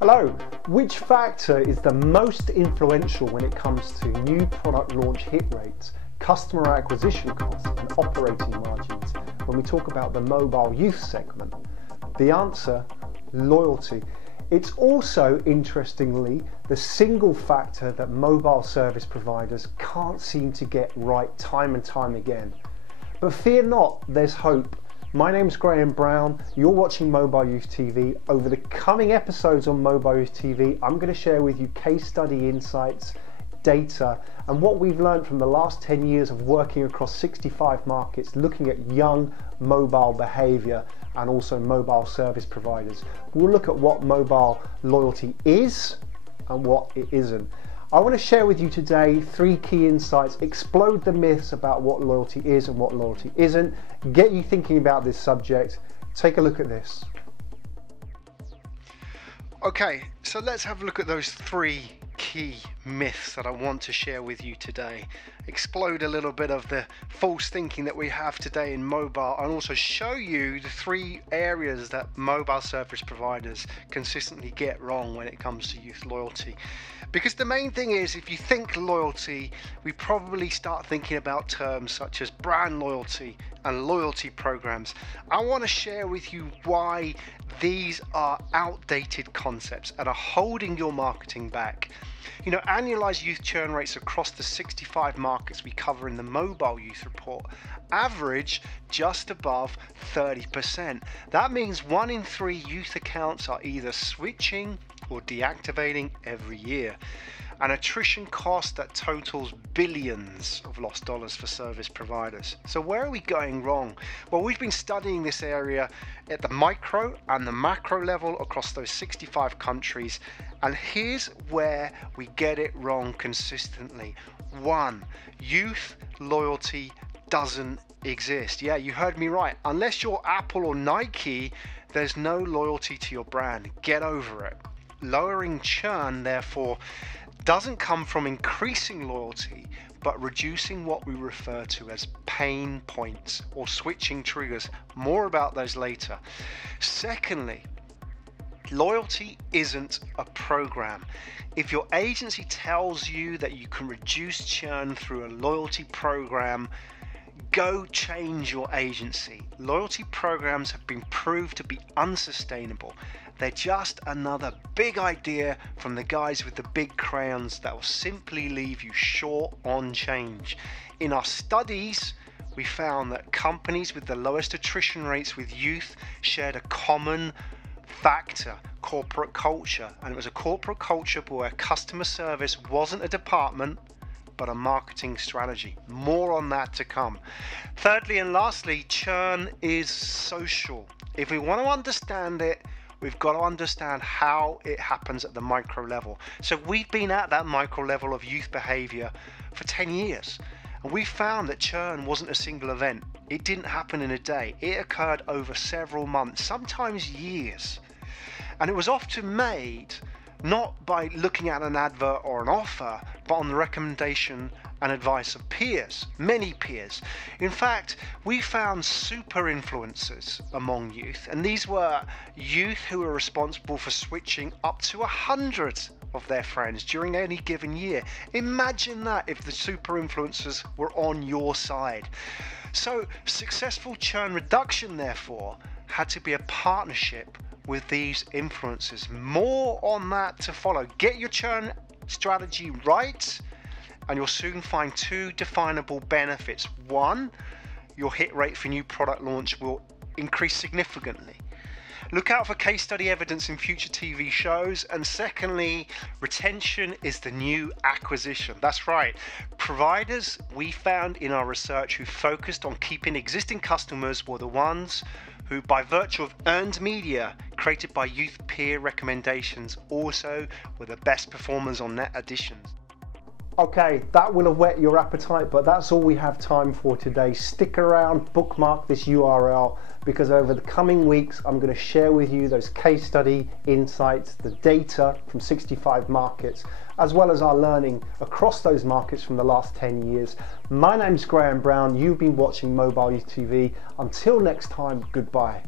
Hello, which factor is the most influential when it comes to new product launch hit rates, customer acquisition costs and operating margins when we talk about the mobile youth segment? The answer, loyalty. It's also, interestingly, the single factor that mobile service providers can't seem to get right time and time again. But fear not, there's hope. My name's Graham Brown, you're watching mobileYouth TV. Over the coming episodes on mobileYouth TV, I'm going to share with you case study insights, data, and what we've learned from the last 10 years of working across 65 markets, looking at young mobile behavior and also mobile service providers. We'll look at what mobile loyalty is and what it isn't. I want to share with you today 3 key insights, explode the myths about what loyalty is and what loyalty isn't, get you thinking about this subject. Take a look at this. Okay, so let's have a look at those 3 key myths that I want to share with you today. Explode a little bit of the false thinking that we have today in mobile, and also show you the 3 areas that mobile service providers consistently get wrong when it comes to youth loyalty. Because the main thing is, if you think loyalty, we probably start thinking about terms such as brand loyalty and loyalty programs. I want to share with you why these are outdated concepts and are holding your marketing back. You know, annualized youth churn rates across the 65 markets we cover in the Mobile Youth Report average just above 30%. That means 1 in 3 youth accounts are either switching or deactivating every year. An attrition cost that totals billions of lost dollars for service providers. So where are we going wrong? Well, we've been studying this area at the micro and the macro level across those 65 countries, and here's where we get it wrong consistently. 1, youth loyalty doesn't exist. Yeah, you heard me right. Unless you're Apple or Nike, there's no loyalty to your brand. Get over it. Lowering churn, therefore, doesn't come from increasing loyalty, but reducing what we refer to as pain points or switching triggers. More about those later. Secondly, loyalty isn't a program. If your agency tells you that you can reduce churn through a loyalty program, go change your agency. Loyalty programs have been proved to be unsustainable. They're just another big idea from the guys with the big crayons that will simply leave you short on change. In our studies, we found that companies with the lowest attrition rates with youth shared a common factor: corporate culture. And it was a corporate culture where customer service wasn't a department, but a marketing strategy. More on that to come. Thirdly and lastly, churn is social. If we want to understand it, we've got to understand how it happens at the micro level. So we've been at that micro level of youth behavior for 10 years. And we found that churn wasn't a single event. It didn't happen in a day. It occurred over several months, sometimes years. And it was often made not by looking at an advert or an offer, but on the recommendation and advice of peers, many peers. In fact, we found super influencers among youth, and these were youth who were responsible for switching up to 100 of their friends during any given year. Imagine that if the super influencers were on your side. So successful churn reduction, therefore, had to be a partnership with these influencers. More on that to follow. Get your churn strategy right, and you'll soon find 2 definable benefits. 1, your hit rate for new product launch will increase significantly. Look out for case study evidence in future TV shows. And secondly, retention is the new acquisition. That's right. Providers we found in our research who focused on keeping existing customers were the ones who, by virtue of earned media created by youth peer recommendations, also were the best performers on net additions. Okay, that will have whet your appetite, but that's all we have time for today. Stick around, bookmark this URL, because over the coming weeks I'm going to share with you those case study insights, the data from 65 markets, as well as our learning across those markets from the last 10 years. My name's Graham Brown, you've been watching mobileYouth TV. Until next time, goodbye.